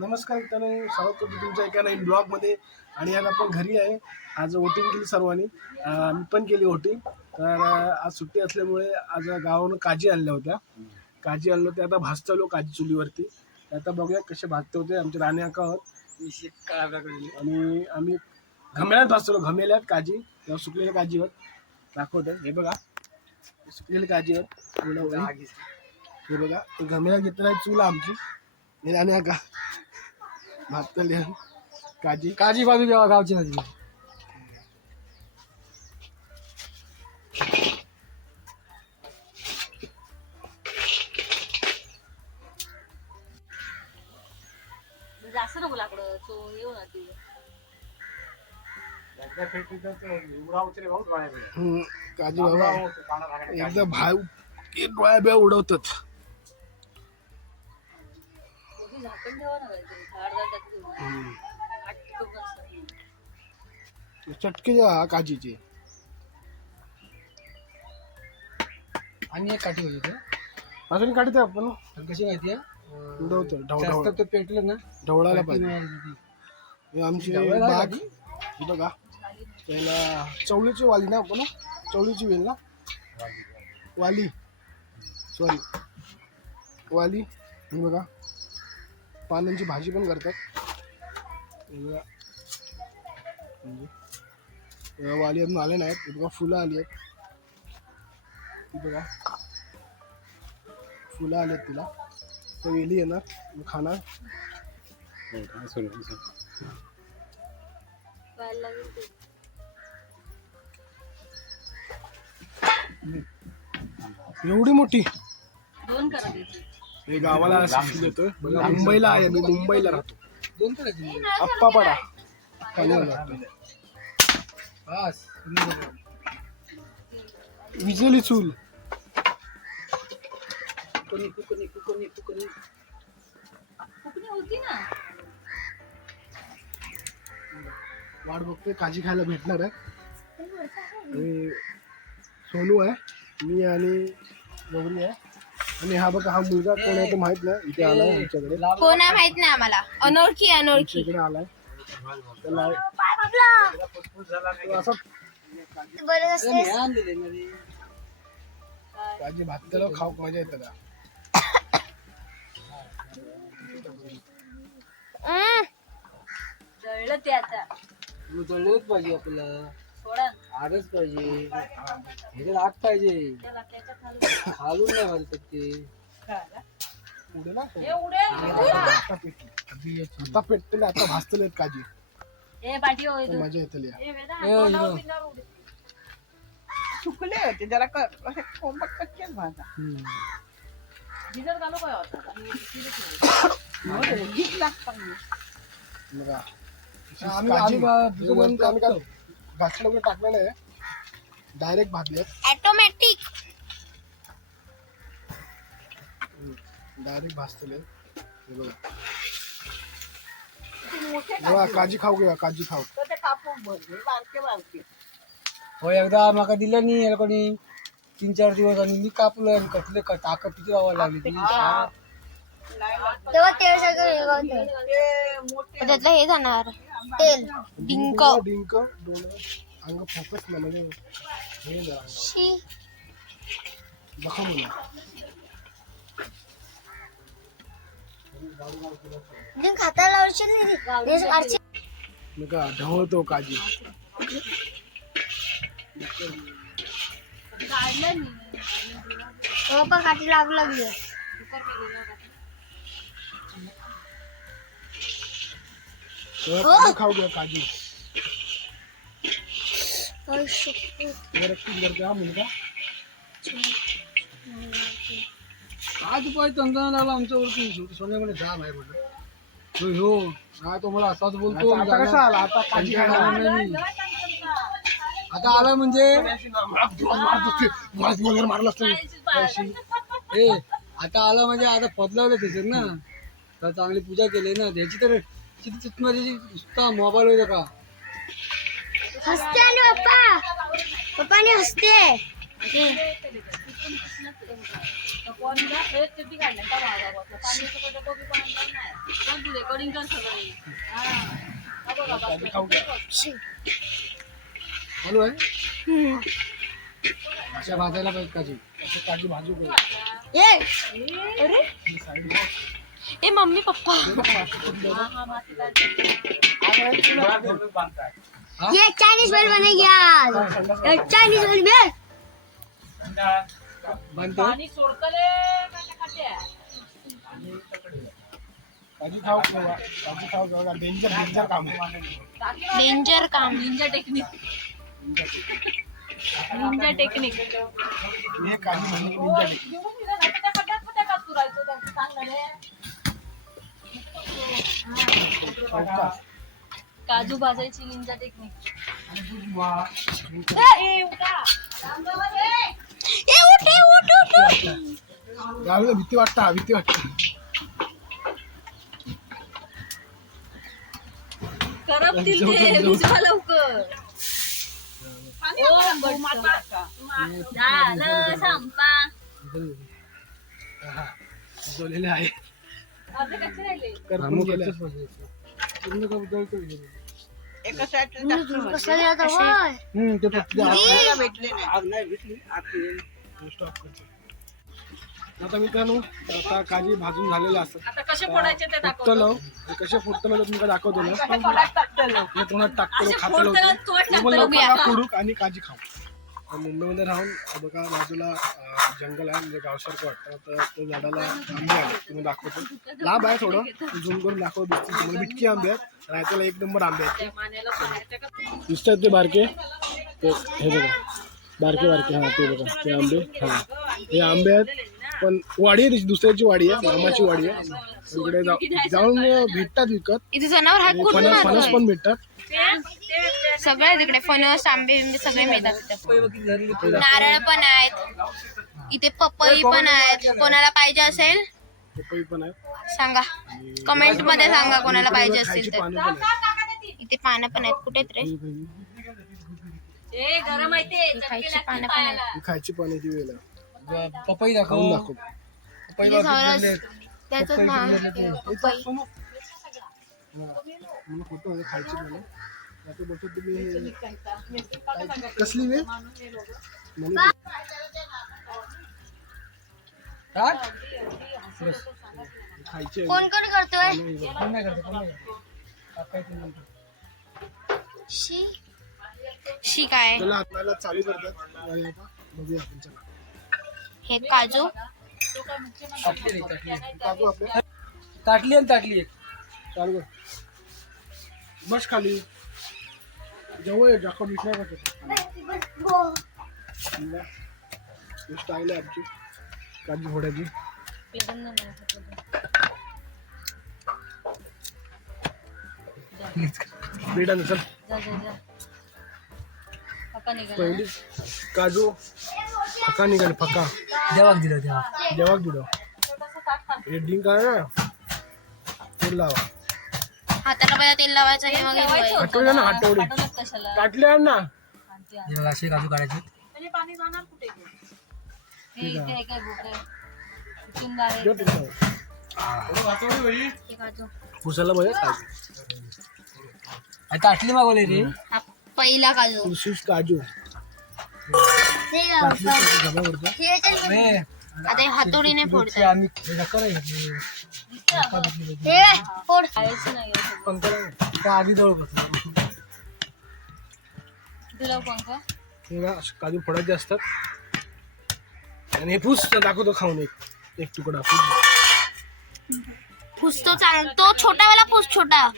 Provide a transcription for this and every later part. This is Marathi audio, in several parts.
नमस्कार मित्रांनो स्वागत करतो तुमच्या एका नवीन ब्लॉगमध्ये. आणि आज आपण घरी आहे. आज वोटिंग केली सर्वांनी. मी पण केली वोटिंग तर आज सुट्टी असल्यामुळे आज गावावरून काजी आणल्या होत्या. काजी आणलं होते आता भाजतो लो काजी चुलीवरती. तर आता बघूया कसे भाजते होते. आमचे राणे अक्का आहोत. आणि आम्ही घमेल्यात भाजतो घमेल्यात काजी. किंवा सुकलेल्या काजीवर दाखवते हे बघा. सुकलेल्या काजीवर. हे बघा. घमेला घेतलेला आहे चूल आमची. आणि का काजी। काजी बाजू घ्यावा गावची नको लाकडं तो येऊ ना ती. काजी बाबा एकदा भाव एक डोळ्या बिया उडवतात. चटके द्या काजीचे. आणि एक काठी होती अजून काढते आपण. कशी उडवतो ढवळ जास्त तो पेटलं ना ढवळायला पाहिजे. हे आमची बाग. बघा. त्याला चवळीची वाली ना आपण. चवळीची वेल ना? वाली. सॉरी वाली. बघा. पानांची भाजी पण करतात. म्हणजे वाली अजून आले नाहीत बघा फुलं आली आहेत. बघा. फुलं आली आहेत तिला. तर वेली येणार खाणार. एवढी मोठी? दोन करा. हे गावाला शिक्षण देतोय. बघा मुंबईला आहे मी मुंबईला राहतो. तुम्ही बघा. विजेली चूल. कुकणी, कुकणी, कुकणी, कुकणी. फुकणी होती ना. वाट बघतोय काजी खायला भेटणार आहे. आणि सोनू आहे मी आणि गौरी आहे. आणि हा बघा हा मुलगा कोण आहे तो माहीत नाही. इथे आलाय आमच्याकडे. कोण आहे माहीत नाही आम्हाला. अनोळखी अनोळखी. आमच्याकडे आलाय. त्याला तो असं बरं हे. काजी भात खाऊ मजा येते का? हम्म. जळलं ते आता. पाहिजे आपल्याला. आडच पाहिजे. ह्याच्यात आग पाहिजे. खालून नाही घालतात ते पुढे ना उडे आता पेटली आता पेटलेले आता भाजतले काजी. मजा येते वेदा, तोंडावर इथं. बिंडावर उडे. सुकले होते असे कोंबट कच्चेच भाजा भिजत घालू काय होतं. गीत आम्ही आम्ही घासलं वगैरे टाकलेलं आहे. डायरेक्ट भाजले ऑटोमॅटिक डायरेक्ट भाजतले हे बघा. बघा काजी खाऊ घेऊया काजी खाऊ. हो एकदा माका दिलं नाही याला कोणी तीन चार दिवस आणि मी कापलं आणि कटले टाकत तिथे लावायला लागली ती तेव्हा सगळं. ते मोठे त्यातलं हे जाणार. तेल डिंक डिंक डोळं अंग फोकस ना म्हणजे हे जरा शी जखम होईल डिंक हाताला लावशील नाही रे. हे आरची- बघा ढवळतो काजी काढलं मी. हो का काठी लागू लागली तेव्हा काजी खाऊ घ्या हा मुलगा आज पाय चंदना लागला आमच्यावरती सोन्यामध्ये जाम आहे म्हटलं तो ह्यो हा तो मला असाच बोलतो आता आता कसा आला आता नाही. आता आला म्हणजे मास वगैरे मारला असतं ए आता आला म्हणजे आता पदलावलं त्याच्यात ना तर चांगली पूजा केली ना त्याची तर किती चितमध्ये नुसता मोबाईल होता का? हसते आणि पप्पा. पप्पाने हसते. हे हा हा? चालू आहे अशा भाजायला पाहिजे काजू असं काजू भाजू करू ये ए मम्मी पप्पा हा हा माती काढते ये चाइनीज बेल बनेगी आज एक चाइनीज बेल बेल बांधतो पाणी सोडतले काट्या काट्या काजू खाऊ केव्हा काजू खाऊ केव्हा डेंजर डेंजर काम आहे डेंजर काम निंजा टेक्निक निंजा टेक्निक हे काजू म्हणजे डेंजर काजू भाजायची निंजा टेक्निक ये उठ. ये उठ उठ उठ गावी भीती वाटतं भीती वाटतं. करपतील ते भिजवा लवकर. झालं संपा. आहे. आता मित्रांनो आता काजी भाजून झालेले असतात आता कसे फोडायचे ते फुटलं हे कसे फुटलं तर तुम्हाला दाखवतो ना. तोंडात टाकतो खातो. कुडूक आणि काजी खाऊ. मुंबईमध्ये राहून बघा बाजूला जंगल आहे म्हणजे गावसारखं वाटतं. तर त्या झाडाला आंबे आले. तुम्ही दाखवतो. लांब आहे थोडं. झूम करून दाखव दिसतील तुम्हाला बिटकी आंबे आहेत रायत्याला एक नंबर आंबे आहेत. का? दिसतात ते बारके? ते हे बघा. बारके बारके. हा ते बघा. ते आंबे. हा. हे आंबे आहेत पण वाडी आहे दुसऱ्याची वाडी आहे. मामाची वाडी आहे. तिकडे जाऊ- जाऊन भेटतात विकत. फणस पण भेटतात. सगळे तिकडे फणस आंबे बिंबे सगळे मिळतात नारळ पण आहेत. इथे पपई पण आहेत. कोणाला पाहिजे असेल? सांगा. कमेंटमध्ये सांगा कोणाला पाहिजे असेल तर. इथे पानं पण आहेत. कुठे रे? ए गरम आहे ते. खायची पानं पण आहेत. खायची पाण्याची वेळ आहे. पपई खाऊन दाखव. त्याचं नाव खायची पानं. आता बघतो तुम्ही हे- कसली वेळ मला टाक. खायची आहे. कोण कोण करतोय. कोण नाही करत, कोण नाही करत. टाकायचं नंतर. शी. शी काय? चला आपल्याला चालू करतात आणि आता बघूया आपण चला. हे काजू. ताटली आहे, ताटली आहे. चालू कर. बस खाली. जवळ आहे जाखो दिसणार का स्टाईल आहे आमची काजी घोड्याची बेटा चल जा जा जा पप्पा निघाला पहिली काजू फका निघाले फका देवाक दिलं देवा जेव्हा दिलं। हे ड्रिंक आहे ना? तेल लावा हाताला पहिला तेल लावायचं आणि मग हे धुवायचं. आठवले ना आठवले पाठवलं कशाला? काटले आण ना. हे बघा असे काजू काढायचे. म्हणजे पाणी जाणार कुठे गं? हे इथे आहे काय बोकडं इथून direct देऊ तिकडं. हे काजू. पुसायला बघा काजू. आणि ताटली मागवली रे. हा पहिला काजू. विशेष काजू. ते गावचं. जमा करतो. हे याच्यात- रे, आता हे हातोडीने ते फोडतात. आम्ही हे नका रे, हे हे. फोड खायचं नाही. आहे सगळं. पंख लाव. त्या आधी जवळ बसतो. इथे लावू पंखा हे बघा, असे काजू फोडायचे असतात आणि हे फूस दाखवतो खाऊन एक एक तुकडा फूस। फुस तो चांग तो छोटावाला फुस छोटा।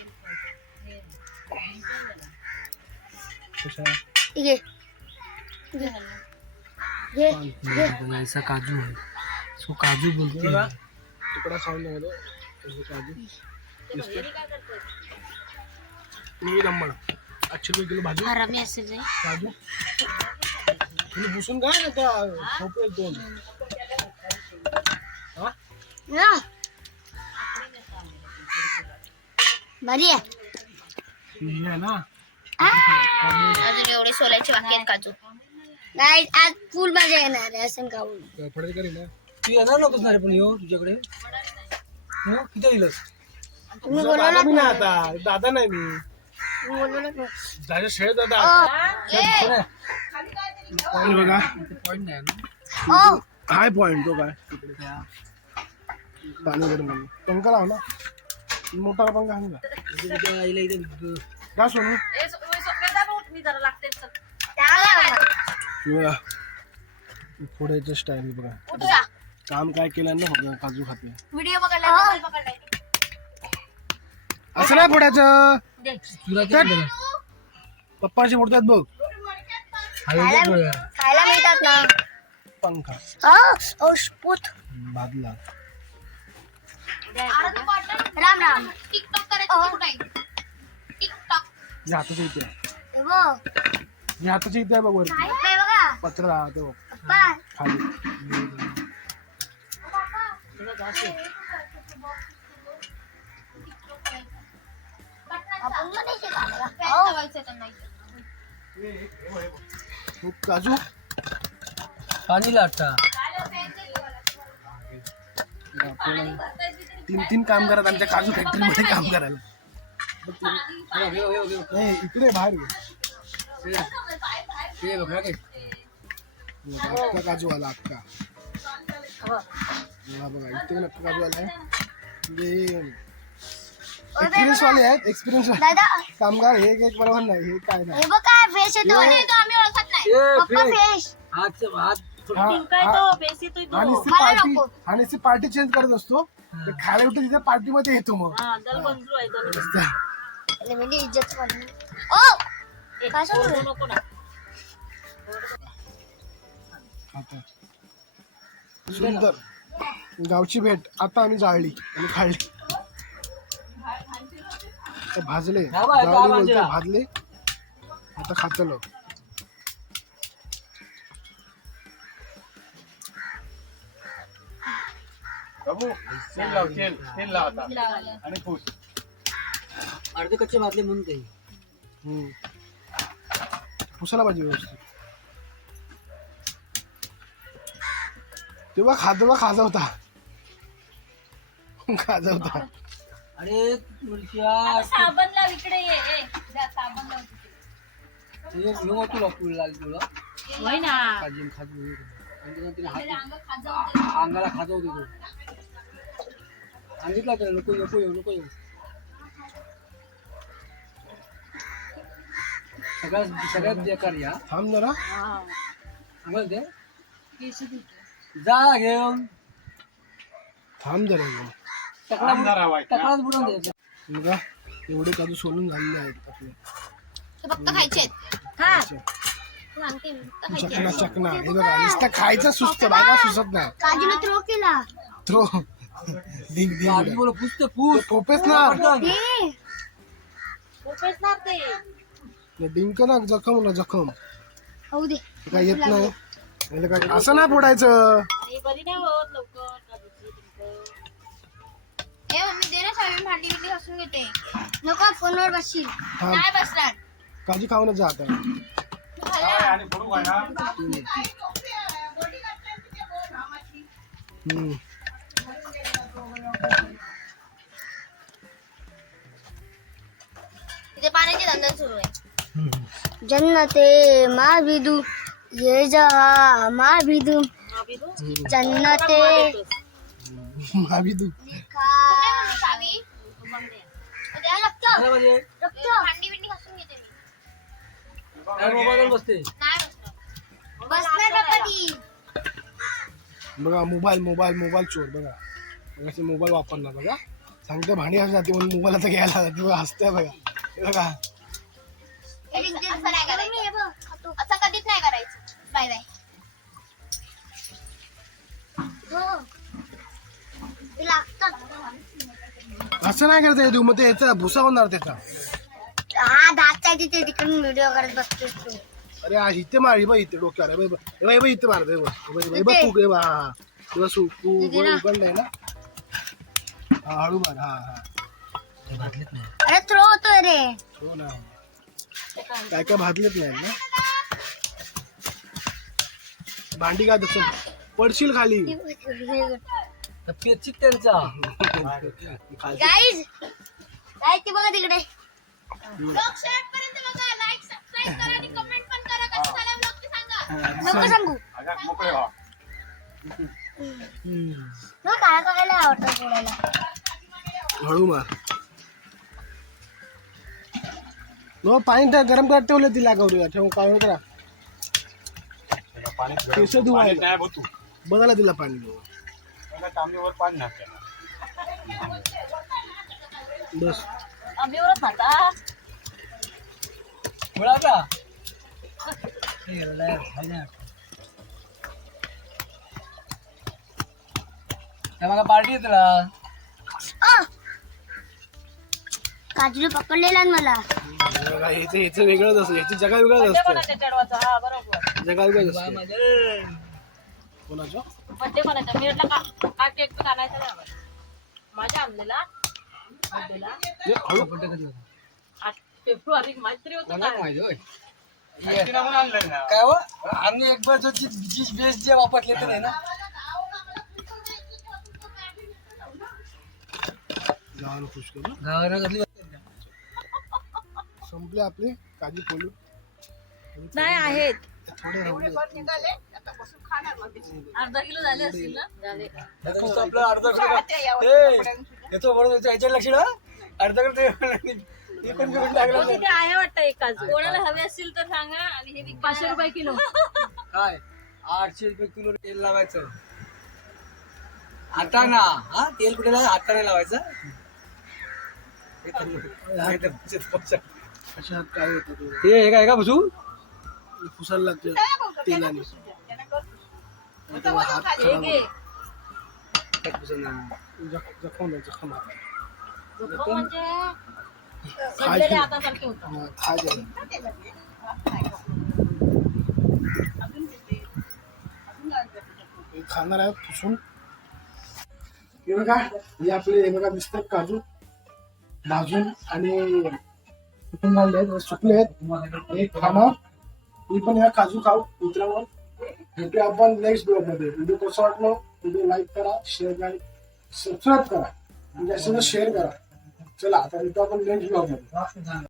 कशा घे घे घे बघा, ऐसा काजू आहे सो काजू बोलते बघा तुकडा खाऊन दाखवतो हे काजू। रुपये किलो भाजी. तुम्ही काय ना त्या खोपे दोन हा? ना. भारी आहे. हे आहे ना. अजून एवढे सोलायचे बाकी आहेत काजू. गाईज आज फुल मजा येणार आहे असं खाऊन. फडे करी ना. तू येणार नव्हतंच ना रे पण येऊ तुझ्याकडे. हो? किती नाही आता. दादा नाही मी. दादा शेळ दादा. हे बघा. पॉईंट नाही ना. ओ हाय पॉइंट तो काय? पाणी गरम. पंखा लाव ना. मोठा पंखा आहे का का सोनू. हे बघा फोडायचं स्टाईल बघा. काम काय केलं ना बघा, काजू खाते. व्हिडिओ पकडलाय असं नाही फोडायचं? पप्पाशी फोडतात बघ. खायला मिळतात ना. पंखा. ओ ओ स्पूत भाजला राम राम. टिकटॉक करायचं कुठं आहे? टिकटॉक. हाताच्या इथे आहे. हे बघ. हाताच्या इथे आहे बघ वरती. हे बघा. पत्र राहतो पप्पा खाली. काजू पाणी लाटा तीन तीन काम करत आमच्या काजू फॅक्टरी मध्ये काम करायला. इकडे बाहेर काजू आला हा बघा इथे काजू आला आहे. एक्सपिरियन्स वाले आहेत एक्सपिरियन्स दादा. कामगार हे एक बरोबर नाही हे काय नाही. हे बघ काय फ्रेश येतो आहे तो आम्ही ओळखत नाही. ए, पप्पा फ्रेश. फ्रेश हात हात हा- काय हा- तो बेसी तो हा तो. नुसती मला पार्टी नको. पार्टी चेंज करत असतो. ते खायला उठे तिथे पार्टी मध्ये येतो मग. हा दल बंधू आहे दल अरे म्हणजे इज्जत वाढली ओ! काय सांगू नको ना. आता. सुंदर. गावची भेट. आता आम्ही जाळली आणि खाल्ली. ते भाजले. हा बा, जाळली हा बोलते भाजला. भाजले. आता खातलो अर्धे कच्चे भाजले म्हणून ते. हम्म. पुसायला पाहिजे व्यवस्थित. तेव्हा खा तेव्हा खाजा होता. खाजा होता. अरे तुळशीया साबण लाव इकडे ये ए, जा, साबण लाव तिथे. तुला तुला. लागली तुला होय ना. काळजी खाजवू नको. तिने हात अंगाला खाजवते तू. सांगितलं तर नको नको येऊ नको येऊ. सगळ्यात सगळ्यात बेकार या. थांब जरा. बोल ते जा घेऊन. थांब जरा. तक्रार तक्रार बुडवून द्यायचं बघा एवढे काजू सोलून झालेले आहेत आपले. हे फक्त खायचे आहेत. सांगते मी, फक्त खायचे चकना चकना. हे बघा नुसतं खायचं सुस्त बागा सुचत नाही. काजूला थ्रो केला. थ्रो दिग दिग आधी बोल पुसते पूस. पोपेस ना हे खूपच ना ते. डिंक ना जखम ना जखम. होऊ दे. ते काय येत नाही. असं नाही फोडायचं. ही बरी नाही होत लवकर. काजूची डिंक. ए मम्मी दे ना सावी भांडी बिंडी घासून घेते. नको फोनवर बसशील. थांब. नाही बसणार. काजू खाऊनच जा आता. हम्म. तिथे पाण्याची धंदा सुरू आहे. जन्नते मा बिदू ये जहा मा बिदू जन्नते। मावी मोबाईल बसते बघा मोबाईल मोबाईल मोबाईल चोर बघा. बघा मोबाईल वापरला बघा. सांगते भांडी असं जाते म्हणून मोबाईल आता घ्यायला जाते बघा हसते बघा. बघा. असं करायचं कधीच नाही करायचं. Bye bye. हो. असं नाही करता येतो मग ते याचा भुसा होणार त्याचा. हा दातच्या तिथे तिकडून व्हिडिओ करत बसतोस तू. अरे आज इथे मार हे बघ इथे डोक्यावर हे बघ बघ, बघ इथे मार हे बघ बघ, बघ तू हे बघ हा हा हे. बघ सु- तू उघडलाय ना. हा हळू मार हा हा. भाजलेत नाही. अरे थ्रो होतोय रे. हो ना काय काय भाजलेत नाही ना? भांडी काय तसं पडशील खाली. पेचित त्यांचा खाली. गाईज गाईज ते बघा तिकडे. ब्लॉग शेवटपर्यंत बघा. लाईक सबस्क्राईब करा आणि कमेंट पण करा कसं झालं ब्लॉग ते सांगा. नको सांगू? ना काय करायला आवडतं सोडायला हळू मार नो पाणी त्या गरम करत ठेवलं तिला करूया ठेवून काढून करा. केस धुवायला. बघायला तिला पाणी देऊ. बस. आंबीवरच खाता मुळाचा हे. गेलं यार, हाय ना. त्या मागं पार्टी आ! काजूने पकडलेला ना मला. बघा, ह्याचं ह्याचं वेगळंच असतं. ह्याची जगा वेगळंच असतं. कोणाच्या चढवाचा. हा बरोबर. जगा वेगळंच असतं. कोणाचं? बड्डे कोणाचा मी म्हटलं का हा केक पण आणायचा नाही आम्हाला. माझ्या आणलेला बड्डेला? आठ फेब्रुवारी मैत्री होतं मला काय? माहिती होय. काय हो? आम्ही एक बार जो चीज बेस जे वापरले तर आहे ना. गावाला खुश करू? गावाला घातली संपले आपले काजू पोलू नाही आहेत. निघाले. अर्धा किलो झाले असतील ना? झाले. आपलं अर्धा. येतो बरोबर याच्या लक्ष. अर्धा किलो ते इकडून तिकडून टाकलं हो, तिथे आहे वाटतं एक काजू कोणाला हवे असतील तर सांगा आणि हे पाचशे रुपये किलो. काय? आठशे रुपये किलो तेल लावायचं. आता ना हा? तेल कुठे लावायचं? आता नाही लावायचं. हात काय हे हे काय का बसू पुसायला लागते तेलाने. खाणार आहे पुसून. हे बघा हे आपले हे बघा काजू. भाजून आणि सुकले आहेत. हे खाणार. मी पण या काजू खाऊ उतरावर. भेटूया आपण नेक्स्ट ब्लॉगमध्ये व्हिडिओ कसं वाटलं? व्हिडिओ लाईक करा शेअर करा सबस्क्राईब करा. म्हणजे शेअर करा. चला आता भेटू आपण नेक्स्ट ब्लॉगमध्ये.